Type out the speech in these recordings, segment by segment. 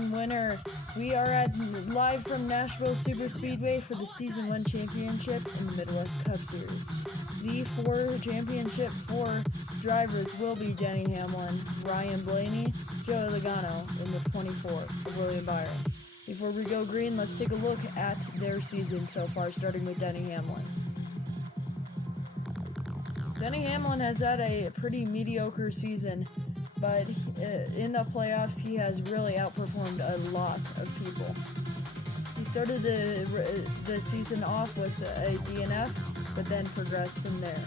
1 winner. We are live from Nashville Super Speedway for the Season 1 Championship in the Midwest Cup Series. The 4 championship 4 drivers will be Denny Hamlin, Ryan Blaney, Joey Lagono in the 24 of William Byron. Before we go green, let's take a look at their season so far, starting with Denny Hamlin. Denny Hamlin has had a pretty mediocre season, but in the playoffs, he has really outperformed a lot of people. He started the season off with a DNF, but then progressed from there.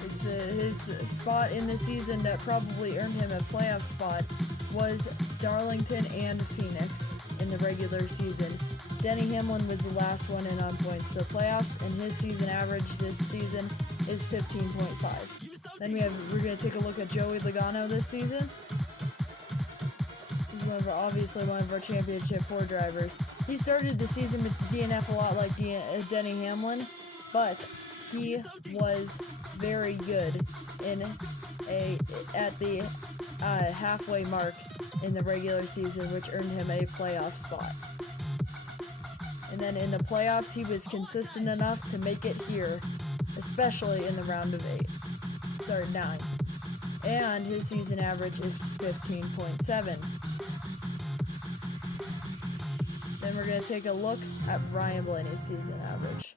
His spot in the season that probably earned him a playoff spot was Darlington and Phoenix in the regular season. Denny Hamlin was the last one in on points to the playoffs, and his season average this season is 15.5. Then we're going to take a look at Joey Lagono this season. He's obviously one of our championship 4 drivers. He started the season with DNF a lot like Denny Hamlin, but he was very good at the halfway mark in the regular season, which earned him a playoff spot. And then in the playoffs, he was consistent enough to make it here, especially in the round of 9. And his season average is 15.7. Then we're going to take a look at Ryan Blaney's season average.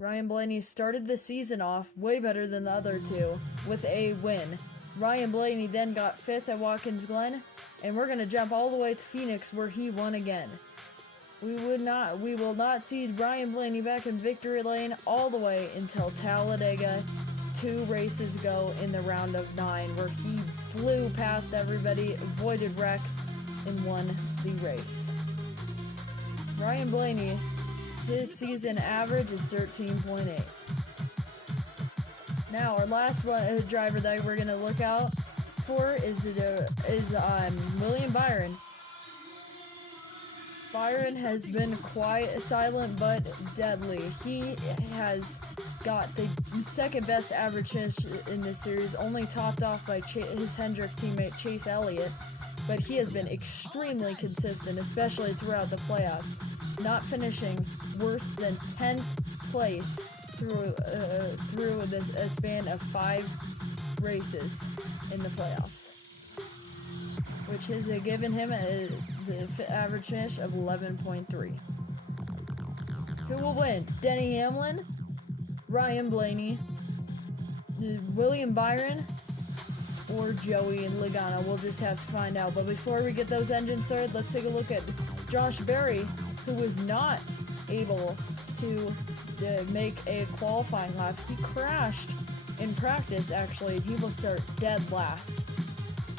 Ryan Blaney started the season off way better than the other 2 with a win. Ryan Blaney then got 5th at Watkins Glen, and we're going to jump all the way to Phoenix where he won again. We will not see Ryan Blaney back in victory lane all the way until Talladega. 2 races ago in the round of 9, where he flew past everybody, avoided wrecks, and won the race. Ryan Blaney, his season average is 13.8. Now, our last driver that we're going to look out for is William Byron. Byron has been quiet, silent, but deadly. He has got the second best average finish in this series, only topped off by his Hendrick teammate Chase Elliott, but he has been extremely consistent, especially throughout the playoffs, not finishing worse than 10th place through a span of 5 races in the playoffs, which has given him the average finish of 11.3. Who will win? Denny Hamlin, Ryan Blaney, William Byron, or Joey Lagono? We'll just have to find out. But before we get those engines started, let's take a look at Josh Berry, who was not able to make a qualifying lap. He crashed in practice, actually, and he will start dead last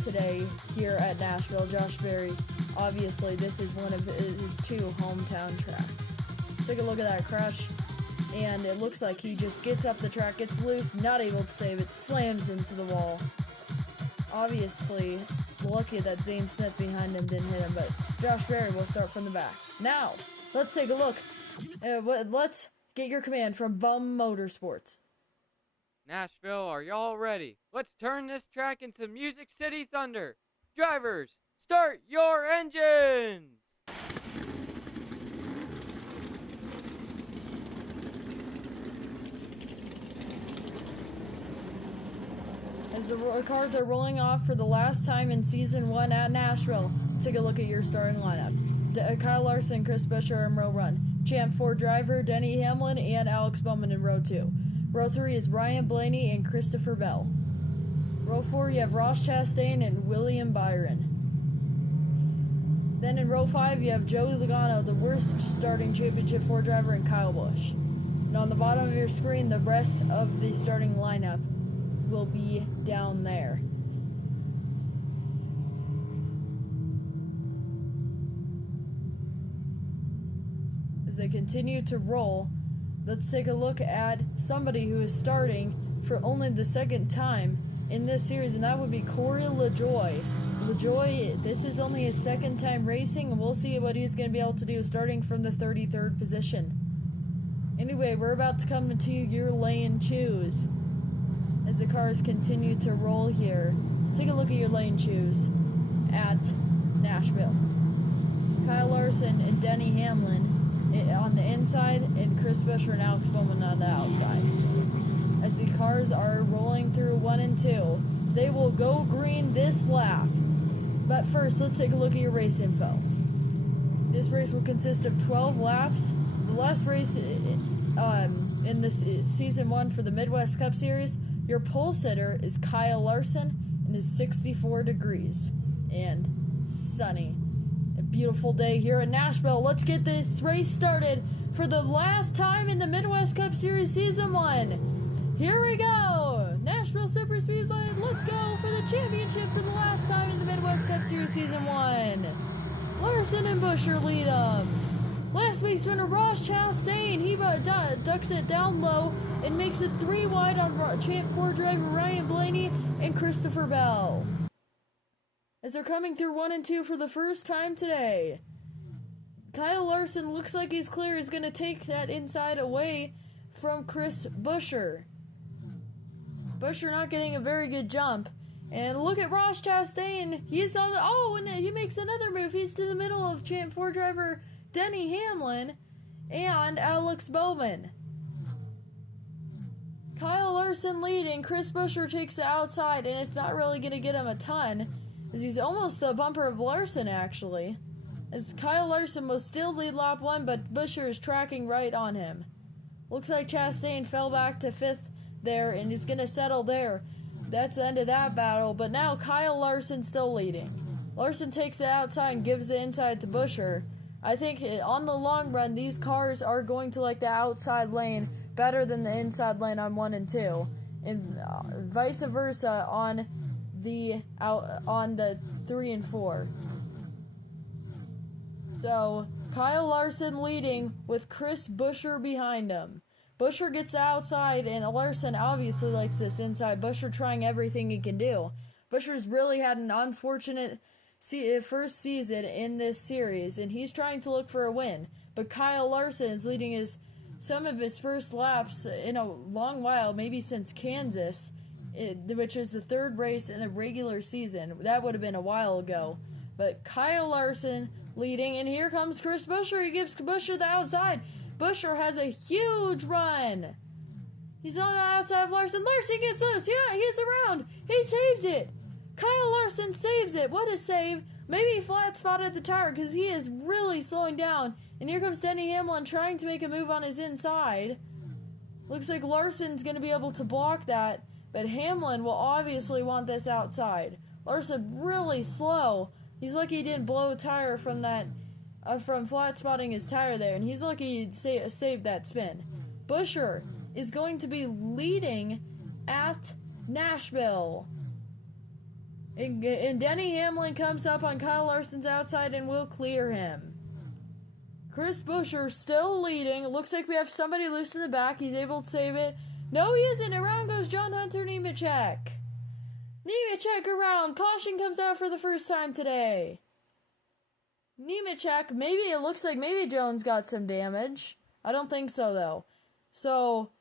today here at Nashville. Josh Berry, obviously, this is one of his 2 hometown tracks. Let's take a look at that crash, and it looks like he just gets up the track, gets loose, not able to save it, slams into the wall. Obviously, lucky that Zane Smith behind him didn't hit him, but Josh Berry will start from the back. Now, let's take a look. Let's get your command from Bum Motorsports. Nashville, are y'all ready? Let's turn this track into Music City Thunder. Drivers, start your engines! As the cars are rolling off for the last time in Season 1 at Nashville, let's take a look at your starting lineup. Kyle Larson, Chris Buescher in row 1. Champ 4 driver Denny Hamlin and Alex Bowman in row 2. Row 3 is Ryan Blaney and Christopher Bell. Row 4, you have Ross Chastain and William Byron. Then in row 5, you have Joey Lagono, the worst starting Championship 4 driver, and Kyle Busch. And on the bottom of your screen, the rest of the starting lineup will be down there. As they continue to roll, let's take a look at somebody who is starting for only the 2nd time in this series, and that would be Corey LaJoie. LaJoie, this is only his 2nd time racing, and we'll see what he's going to be able to do starting from the 33rd position. Anyway, we're about to come into your lane choose as the cars continue to roll here. Let's take a look at your lane choose at Nashville. Kyle Larson and Denny Hamlin on the inside, and Chris Buescher and Alex Bowman on the outside. As the cars are rolling through 1 and 2, they will go green this lap. But first, let's take a look at your race info. This race will consist of 12 laps. The last race in this season 1 for the Midwest Cup Series, your pole sitter is Kyle Larson, and is 64 degrees and sunny. A beautiful day here in Nashville. Let's get this race started for the last time in the Midwest Cup Series Season 1. Here we go! Nashville Super Speedway, let's go for the championship for the last time in the Midwest Cup Series Season 1. Larson and Buescher lead them. Last week's winner, Ross Chastain, he ducks it down low and makes it 3 wide on Champ 4 driver Ryan Blaney and Christopher Bell. As they're coming through 1 and 2 for the first time today. Kyle Larson looks like he's clear. He's going to take that inside away from Chris Buescher. Buescher not getting a very good jump. And look at Ross Chastain. He's on and he makes another move. He's to the middle of Champ 4 driver Denny Hamlin and Alex Bowman. Kyle Larson leading. Chris Buescher takes the outside, and it's not really going to get him a ton, as he's almost the bumper of Larson, actually. As Kyle Larson will still lead lap 1, but Buescher is tracking right on him. Looks like Chastain fell back to 5th there, and he's going to settle there. That's the end of that battle, but now Kyle Larson still leading. Larson takes the outside and gives the inside to Buescher. I think on the long run, these cars are going to like the outside lane better than the inside lane on 1 and 2, and vice versa on the 3 and 4. So Kyle Larson leading with Chris Buescher behind him. Buescher gets the outside, and Larson obviously likes this inside. Buescher trying everything he can do. Buescher's really had an unfortunate first season in this series, and he's trying to look for a win. But Kyle Larson is leading some of his first laps in a long while, maybe since Kansas, which is the 3rd race in a regular season. That would have been a while ago. But Kyle Larson leading, and here comes Chris Buescher. He gives Buescher the outside. Buescher has a huge run. He's on the outside of Larson. Larson gets loose. Yeah, he's around. He saves it. Kyle Larson saves it. What a save. Maybe he flat spotted the tire because he is really slowing down. And here comes Denny Hamlin trying to make a move on his inside. Looks like Larson's going to be able to block that, but Hamlin will obviously want this outside. Larson really slow. He's lucky he didn't blow a tire from that, from flat spotting his tire there, and he's lucky he saved that spin. Buescher is going to be leading at Nashville. And Denny Hamlin comes up on Kyle Larson's outside and will clear him. Chris Buescher still leading. It looks like we have somebody loose in the back. He's able to save it. No, he isn't. Around goes John Hunter Nemechek. Nemechek around. Caution comes out for the first time today. Nemechek, it looks like maybe Jones got some damage. I don't think so, though. So,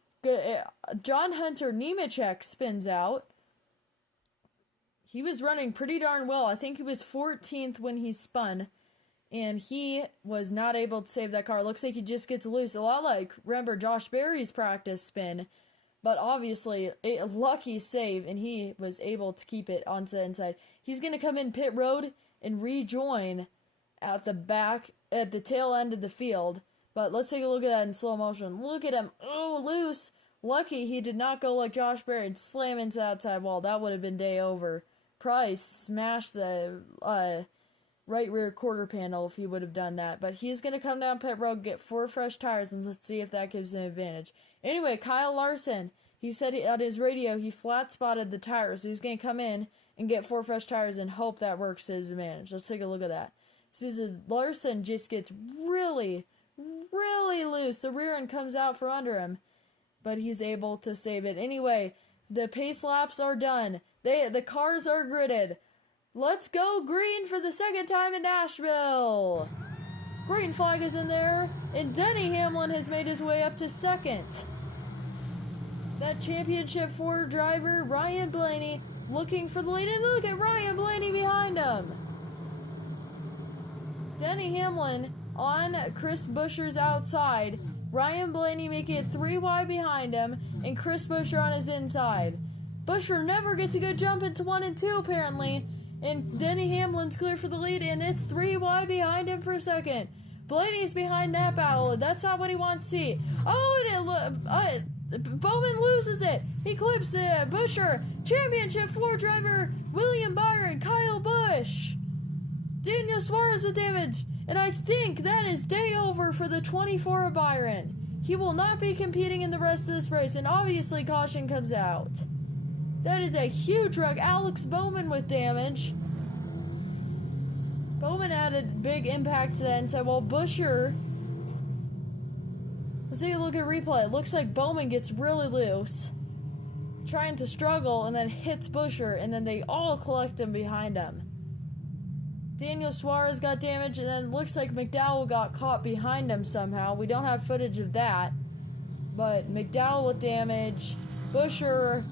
John Hunter Nemechek spins out. He was running pretty darn well. I think he was 14th when he spun, and he was not able to save that car. Looks like he just gets loose. A lot like, remember, Josh Berry's practice spin, but obviously a lucky save, and he was able to keep it onto the inside. He's going to come in pit road and rejoin at the tail end of the field, but let's take a look at that in slow motion. Look at him. Oh, loose. Lucky he did not go like Josh Berry and slam into the outside wall. That would have been day over. Probably smashed the right rear quarter panel if he would have done that. But he's going to come down pit road, get 4 fresh tires, and let's see if that gives him an advantage. Anyway, Kyle Larson, he said at his radio he flat spotted the tires. So he's going to come in and get 4 fresh tires and hope that works to his advantage. Let's take a look at that. So Larson just gets really, really loose. The rear end comes out from under him, but he's able to save it. Anyway, the pace laps are done. The cars are gridded. Let's go green for the second time in Nashville. Green flag is in there, and Denny Hamlin has made his way up to 2nd. That championship 4 driver, Ryan Blaney, looking for the lead, and look at Ryan Blaney behind him. Denny Hamlin on Chris Buescher's outside. Ryan Blaney making it 3 wide behind him, and Chris Buescher on his inside. Buescher never gets a good jump into 1 and 2 apparently, and Denny Hamlin's clear for the lead, and it's 3 wide behind him for a second. Blaney's behind that battle. That's not what he wants to see. Oh, Bowman loses it. He clips Buescher. Championship 4 driver William Byron, Kyle Busch. Daniel Suarez with damage. And I think that is day over for the 24 of Byron. He will not be competing in the rest of this race, and obviously caution comes out. That is a huge wreck. Alex Bowman with damage. Bowman had a big impact to that and said, well, Buescher... Let's take a look at replay. It looks like Bowman gets really loose, trying to struggle, and then hits Buescher, and then they all collect him behind him. Daniel Suarez got damaged, and then it looks like McDowell got caught behind him somehow. We don't have footage of that, but McDowell with damage. Buescher,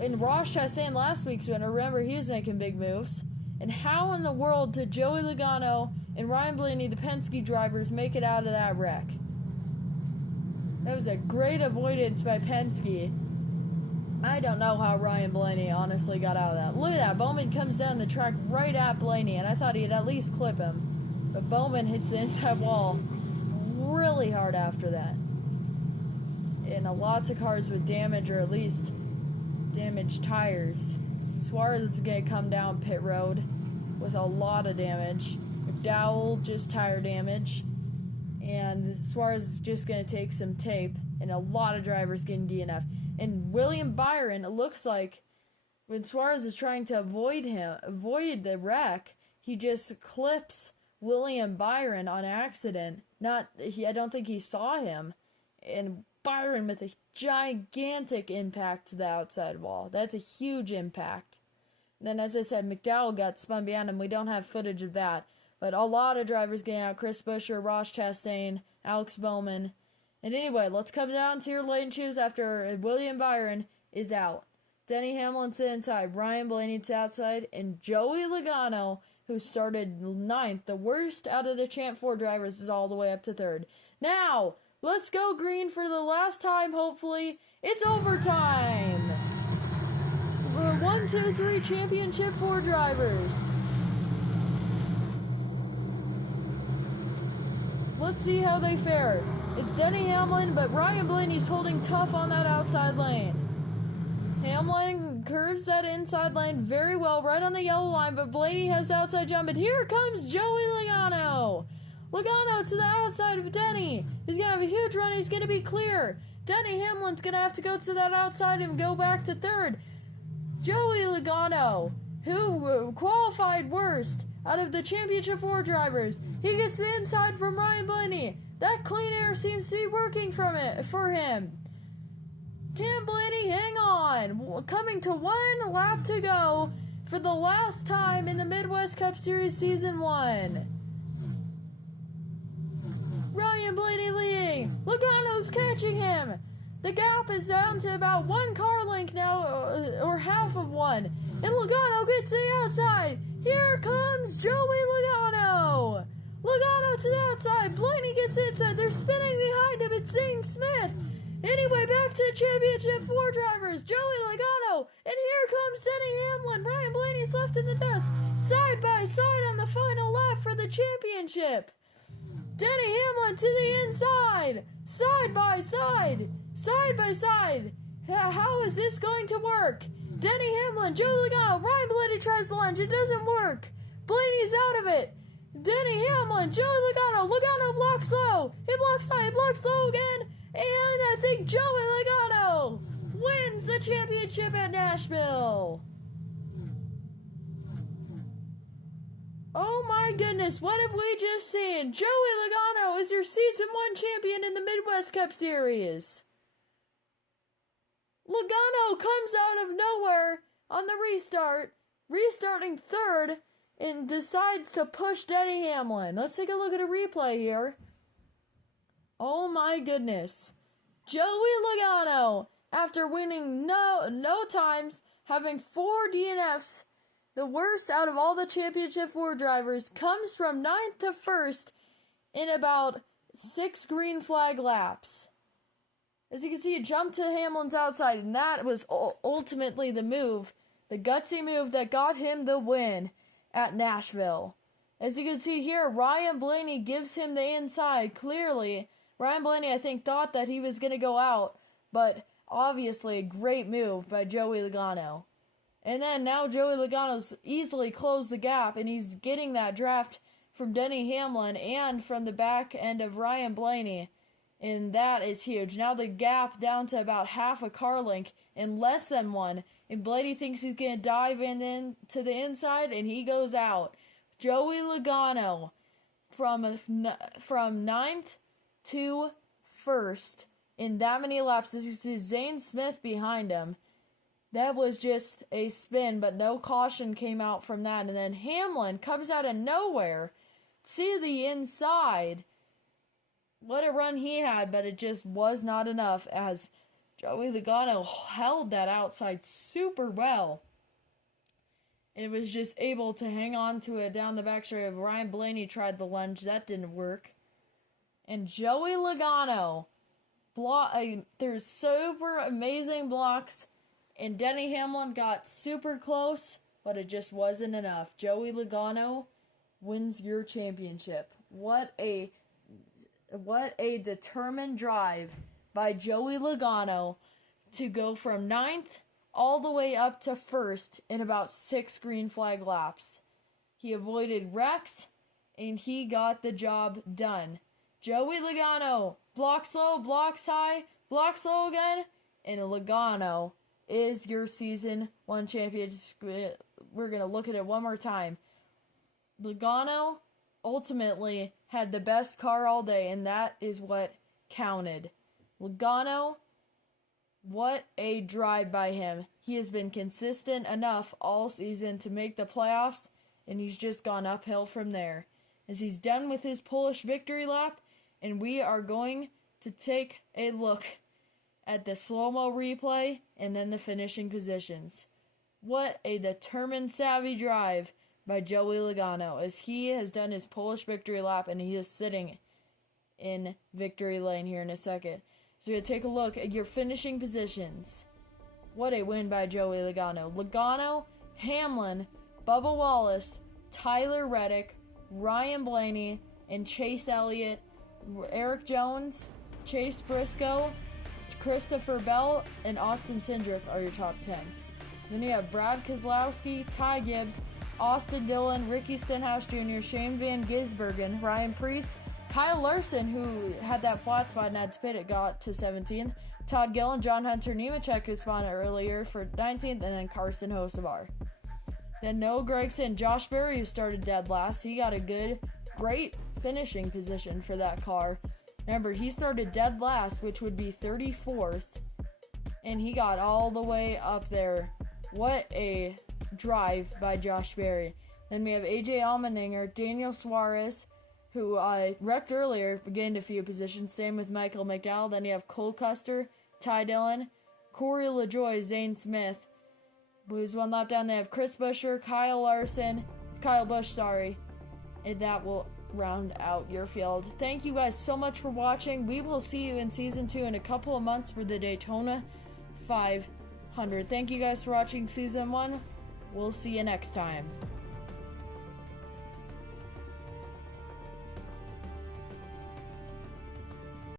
and Ross Chastain last week's winner, remember he was making big moves. And how in the world did Joey Lagono and Ryan Blaney, the Penske drivers, make it out of that wreck? That was a great avoidance by Penske. I don't know how Ryan Blaney honestly got out of that. Look at that. Bowman comes down the track right at Blaney, and I thought he'd at least clip him. But Bowman hits the inside wall really hard after that. And lots of cars with damage, or at least damaged tires. Suarez is going to come down pit road with a lot of damage. McDowell just tire damage. And Suarez is just going to take some tape, and a lot of drivers getting DNF. And William Byron, it looks like when Suarez is trying to avoid the wreck, he just clips William Byron on accident. I don't think he saw him. And Byron with a gigantic impact to the outside wall. That's a huge impact. And then, as I said, McDowell got spun behind him. We don't have footage of that. But a lot of drivers getting out. Chris Buescher, Ross Chastain, Alex Bowman. And anyway, let's come down to your lane choose after William Byron is out. Denny Hamlin to the inside, Ryan Blaney to the outside, and Joey Lagono, who started 9th, the worst out of the Champ 4 drivers, is all the way up to 3rd. Now, let's go green for the last time, hopefully. It's overtime! For 1, 2, 3 Championship 4 drivers. Let's see how they fare. It's Denny Hamlin, but Ryan Blaney's holding tough on that outside lane. Hamlin curves that inside lane very well, right on the yellow line, but Blaney has the outside jump, and here comes Joey Lagono. Lagono to the outside of Denny. He's going to have a huge run. He's going to be clear. Denny Hamlin's going to have to go to that outside and go back to 3rd. Joey Lagono, who qualified worst out of the Championship 4 drivers, he gets the inside from Ryan Blaney. That clean air seems to be working for him. Can Blaney hang on? Coming to 1 lap to go for the last time in the Midwest Cup Series Season 1. Ryan Blaney leading. Logano's catching him. The gap is down to about 1 car length now, or half of 1. And Logano gets to the outside. Here comes Joey Lagono. Logano to the outside. Blaney gets inside. They're spinning behind him. It's Zane Smith. Anyway, back to the Championship 4 drivers. Joey Lagono. And here comes Denny Hamlin. Ryan Blaney's left in the dust. Side by side on the final lap for the championship. Denny Hamlin to the inside. Side by side. Side by side. How is this going to work? Denny Hamlin, Joey Lagono. Ryan Blaney tries to lunge. It doesn't work. Blaney's out of it. Denny Hamlin, Joey Lagono. Logano blocks low. He blocks high. He blocks low again. And I think Joey Lagono wins the championship at Nashville. Oh my goodness, what have we just seen? Joey Lagono is your Season 1 champion in the Midwest Cup Series. Logano comes out of nowhere on the restart, restarting 3rd, and decides to push Denny Hamlin. Let's take a look at a replay here. Oh my goodness. Joey Lagono, after winning no times, having 4 DNFs, the worst out of all the Championship 4 drivers, comes from 9th to 1st in about 6 green flag laps. As you can see, it jumped to Hamlin's outside, and that was ultimately the move, the gutsy move that got him the win at Nashville. As you can see here, Ryan Blaney gives him the inside. Clearly, Ryan Blaney, I think, thought that he was going to go out, but obviously a great move by Joey Lagono. And then now Joey Lagono's easily closed the gap, and he's getting that draft from Denny Hamlin and from the back end of Ryan Blaney. And that is huge. Now the gap down to about half a car length in less than one. And Blaney thinks he's going to dive in to the inside, and he goes out. Joey Lagono from 9th to 1st in that many laps. As you see Zane Smith behind him. That was just a spin, but no caution came out from that. And then Hamlin comes out of nowhere to the inside. What a run he had, but it just was not enough as Joey Lagono held that outside super well. It was just able to hang on to it down the back straight. Ryan Blaney tried the lunge. That didn't work. And Joey Lagono, there's super amazing blocks. And Denny Hamlin got super close, but it just wasn't enough. Joey Lagono wins your championship. What a determined drive by Joey Lagono to go from 9th all the way up to 1st in about 6 green flag laps. He avoided wrecks, and he got the job done. Joey Lagono, blocks low, blocks high, blocks low again, and Lagono is your season 1 champion. We're going to look at it one more time. Lagono ultimately had the best car all day, and that is what counted. Lagono, what a drive by him. He has been consistent enough all season to make the playoffs, and he's just gone uphill from there. As he's done with his Polish victory lap, and we are going to take a look at the slow-mo replay and then the finishing positions. What a determined, savvy drive by Joey Lagono as he has done his Polish victory lap, and he is sitting in victory lane here in a second. So we're going to take a look at your finishing positions. What a win by Joey Lagono. Lagono, Hamlin, Bubba Wallace, Tyler Reddick, Ryan Blaney, and Chase Elliott, Eric Jones, Chase Briscoe, Christopher Bell, and Austin Cindric are your top 10. Then you have Brad Keselowski, Ty Gibbs, Austin Dillon, Ricky Stenhouse Jr., Shane Van Gisbergen, Ryan Preece, Kyle Larson, who had that flat spot and had to pit it, got to 17th, Todd Gillen, John Hunter Nemechek, who spawned earlier for 19th, and then Carson Hocevar. Then Noah Gragson, Josh Berry, who started dead last. He got a great finishing position for that car. Remember, he started dead last, which would be 34th, and he got all the way up there. What a drive by Josh Berry. Then we have AJ Allmendinger, Daniel Suarez, who wrecked earlier, gained a few positions. Same with Michael McDowell. Then you have Cole Custer, Ty Dillon, Corey LaJoie, Zane Smith, who's one lap down. They have Chris Buescher, Kyle Busch, and that will round out your field. Thank you guys so much for watching. We will see you in Season 2 in a couple of months for the Daytona 500. Thank you guys for watching Season 1. We'll see you next time.